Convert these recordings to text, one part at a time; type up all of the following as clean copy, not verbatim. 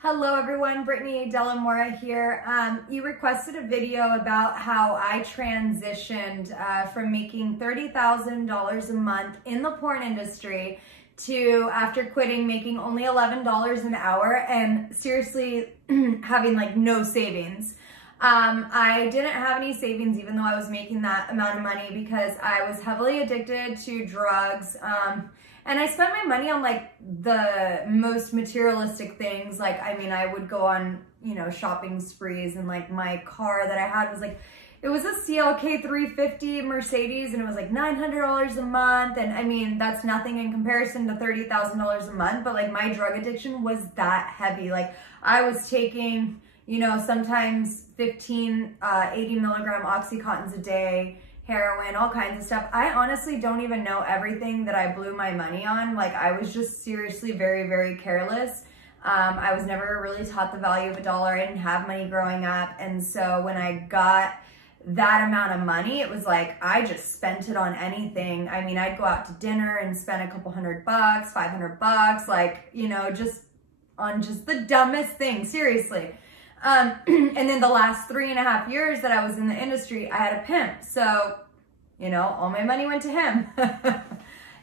Hello everyone, Brittany Delamora here. You requested a video about how I transitioned from making $30,000 a month in the porn industry to, after quitting, making only $11 an hour and seriously having like no savings. I didn't have any savings even though I was making that amount of money because I was heavily addicted to drugs. And I spent my money on like the most materialistic things. Like, I mean, I would go on, shopping sprees, and like my car that I had was like, it was a CLK 350 Mercedes and it was like $900 a month. And I mean, that's nothing in comparison to $30,000 a month, but like my drug addiction was that heavy. Like I was taking, sometimes 15, 80 milligram Oxycontins a day, heroin, all kinds of stuff. I honestly don't even know everything that I blew my money on. Like I was just seriously very, very careless. I was never really taught the value of a dollar. I didn't have money growing up. And so when I got that amount of money, it was like, I just spent it on anything. I mean, I'd go out to dinner and spend a couple $100, $500, like, just on just the dumbest thing, seriously. And then the last 3.5 years that I was in the industry, I had a pimp. So, all my money went to him.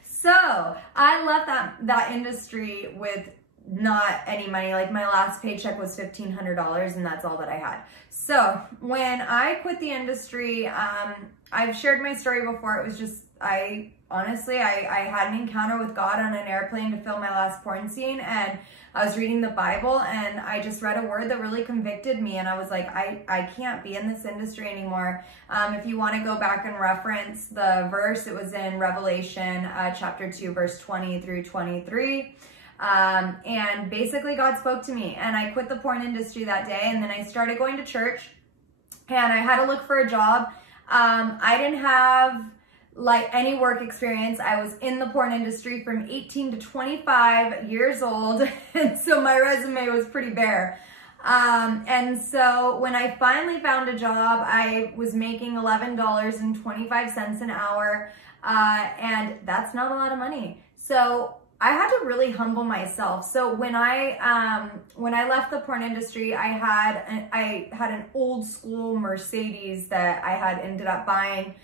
So I left that industry with not any money. Like my last paycheck was $1,500 and that's all that I had. So when I quit the industry, I've shared my story before. It was just, I had an encounter with God on an airplane to film my last porn scene, and I was reading the Bible and I just read a word that really convicted me, and I was like, I can't be in this industry anymore. If you want to go back and reference the verse, it was in Revelation chapter 2, verse 20 through 23. And basically God spoke to me, and I quit the porn industry that day, and then I started going to church, and I had to look for a job. I didn't have like any work experience. I was in the porn industry from 18 to 25 years old. And so my resume was pretty bare. And so when I finally found a job, I was making $11.25 an hour. And that's not a lot of money. So I had to really humble myself. So when I left the porn industry, I had an old school Mercedes that I had ended up buying.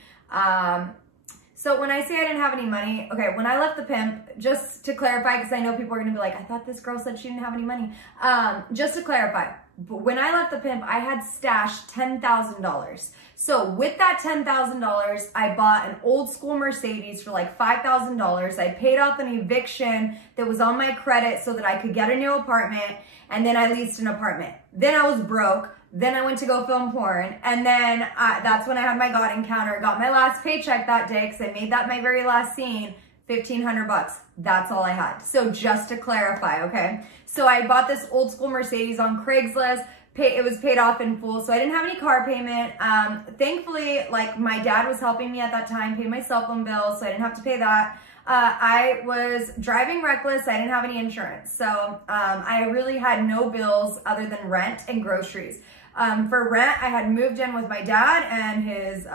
So when I say I didn't have any money, okay, when I left the pimp, just to clarify, because I know people are gonna be like, I thought this girl said she didn't have any money. Just to clarify, when I left the pimp, I had stashed $10,000. So with that $10,000, I bought an old school Mercedes for like $5,000. I paid off an eviction that was on my credit so that I could get a new apartment, and then I leased an apartment. Then I was broke. Then I went to go film porn, and then that's when I had my God encounter. Got my last paycheck that day because I made that my very last scene, $1,500. That's all I had. So just to clarify, okay? So I bought this old school Mercedes on Craigslist. It was paid off in full, so I didn't have any car payment. Thankfully, like my dad was helping me at that time pay my cell phone bill, so I didn't have to pay that. I was driving reckless. I didn't have any insurance. So I really had no bills other than rent and groceries. For rent, I had moved in with my dad and his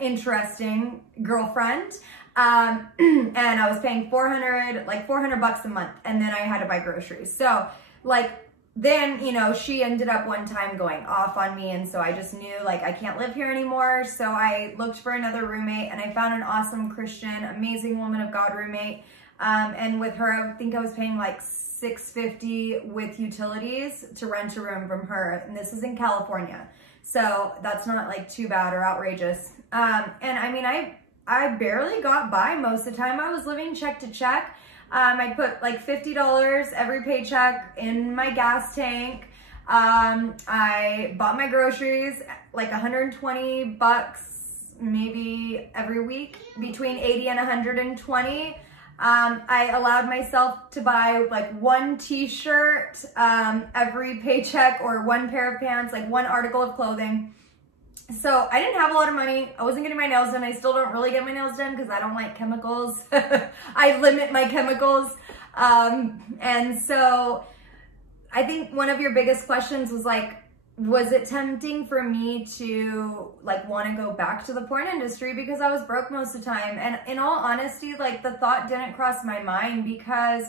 interesting girlfriend. And I was paying $400 a month. And then I had to buy groceries. So then, she ended up one time going off on me. And so I just knew like, I can't live here anymore. So I looked for another roommate, and I found an awesome Christian, amazing woman of God roommate. And with her, I think I was paying like $650 with utilities to rent a room from her. And this is in California. So that's not like too bad or outrageous. And I mean, I barely got by most of the time. I was living check to check. I put like $50 every paycheck in my gas tank. I bought my groceries like $120 maybe every week, between 80 and 120. I allowed myself to buy like one t-shirt every paycheck, or one pair of pants, like one article of clothing. So I didn't have a lot of money. I wasn't getting my nails done. I still don't really get my nails done because I don't like chemicals. I limit my chemicals. And so I think one of your biggest questions was like, was it tempting for me to like want to go back to the porn industry because I was broke most of the time? And in all honesty, like the thought didn't cross my mind because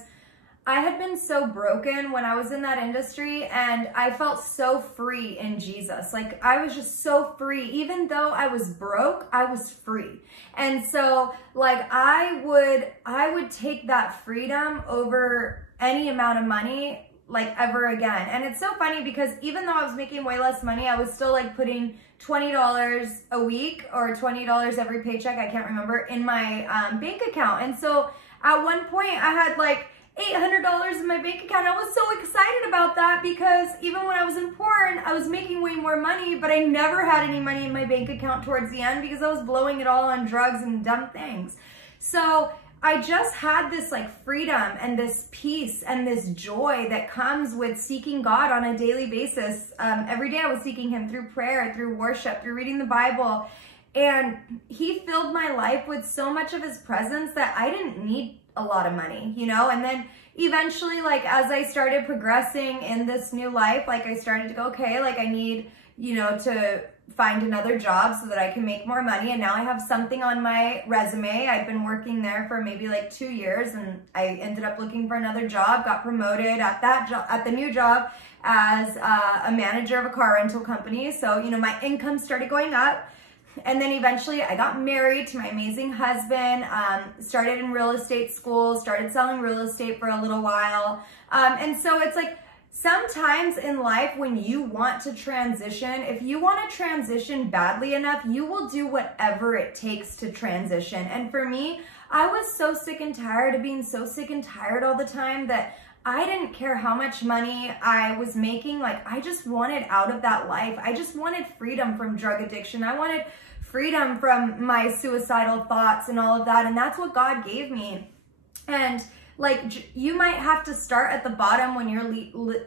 I had been so broken when I was in that industry, and I felt so free in Jesus. Like, I was just so free. Even though I was broke, I was free. And so like I would take that freedom over any amount of money like ever again. And it's so funny because even though I was making way less money, I was still like putting $20 a week or $20 every paycheck, I can't remember, in my bank account. And so at one point I had like $800 in my bank account. I was so excited about that because even when I was in porn, I was making way more money, but I never had any money in my bank account towards the end because I was blowing it all on drugs and dumb things. So I just had this like freedom and this peace and this joy that comes with seeking God on a daily basis. Every day I was seeking Him through prayer, through worship, through reading the Bible. And He filled my life with so much of His presence that I didn't need a lot of money, you know? And then eventually, like, as I started progressing in this new life, like, I started to go, okay, like, I need, you know, to find another job so that I can make more money. And now I have something on my resume. I've been working there for maybe like 2 years, and I ended up looking for another job, got promoted at that job, at the new job, as a manager of a car rental company. So, you know, my income started going up. And then eventually I got married to my amazing husband, started in real estate school, started selling real estate for a little while. And so it's like, sometimes in life when you want to transition, if you want to transition badly enough, you will do whatever it takes to transition. And for me, I was so sick and tired of being so sick and tired all the time that I didn't care how much money I was making. Like, I just wanted out of that life. I just wanted freedom from drug addiction. I wanted freedom from my suicidal thoughts and all of that. And that's what God gave me. And like, you might have to start at the bottom when you're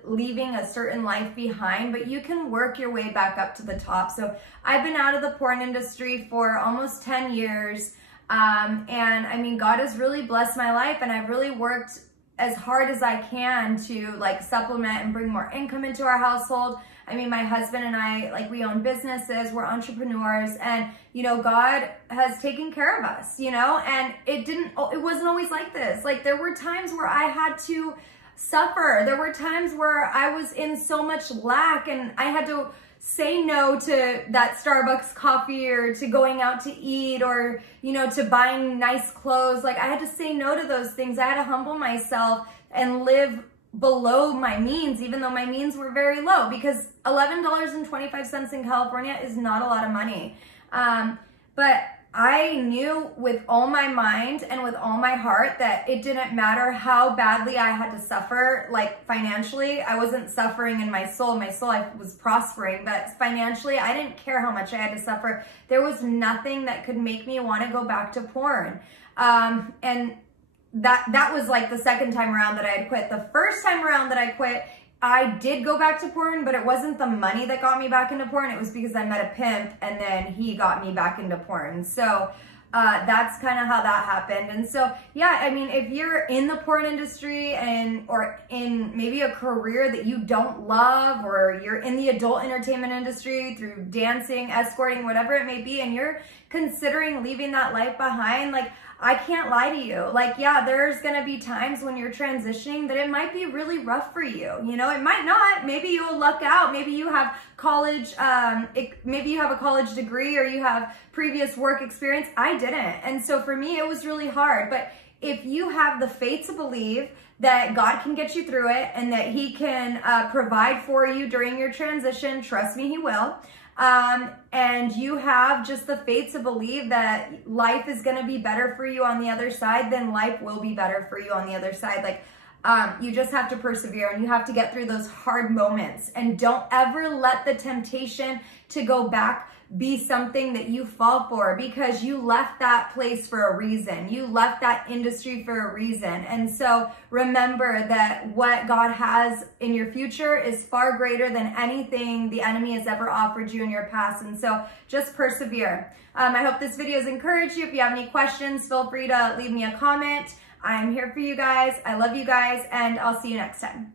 leaving a certain life behind, but you can work your way back up to the top. So I've been out of the porn industry for almost 10 years. And I mean, God has really blessed my life, and I've really worked as hard as I can to like supplement and bring more income into our household. I mean, my husband and I, like, we own businesses, we're entrepreneurs, and, you know, God has taken care of us, you know, and it wasn't always like this. Like, there were times where I had to suffer. There were times where I was in so much lack, and I had to say no to that Starbucks coffee, or to going out to eat, or, you know, to buying nice clothes. Like, I had to say no to those things. I had to humble myself and live below my means, even though my means were very low, because $11.25 in California is not a lot of money. But I knew with all my mind and with all my heart that it didn't matter how badly I had to suffer, like financially. I wasn't suffering in my soul. My soul, I was prospering, but financially, I didn't care how much I had to suffer. There was nothing that could make me want to go back to porn. And that was like the second time around that I had quit. The first time around that I quit, I did go back to porn, but it wasn't the money that got me back into porn. It was because I met a pimp, and then he got me back into porn. So that's kind of how that happened. And so, yeah, I mean, if you're in the porn industry or in maybe a career that you don't love, or you're in the adult entertainment industry through dancing, escorting, whatever it may be, and you're considering leaving that life behind, like, I can't lie to you. Like, yeah, there's going to be times when you're transitioning that it might be really rough for you. You know, it might not. Maybe you'll luck out. Maybe you have college, maybe you have a college degree, or you have previous work experience. I didn't. And so for me, it was really hard. But if you have the faith to believe that God can get you through it, and that He can provide for you during your transition, trust me, He will. And you have just the faith to believe that life is going to be better for you on the other side, then life will be better for you on the other side. Like, you just have to persevere, and you have to get through those hard moments, and don't ever let the temptation to go back be something that you fall for, because you left that place for a reason. You left that industry for a reason. And so remember that what God has in your future is far greater than anything the enemy has ever offered you in your past. And so just persevere. I hope this video has encouraged you. If you have any questions, feel free to leave me a comment. I'm here for you guys. I love you guys, and I'll see you next time.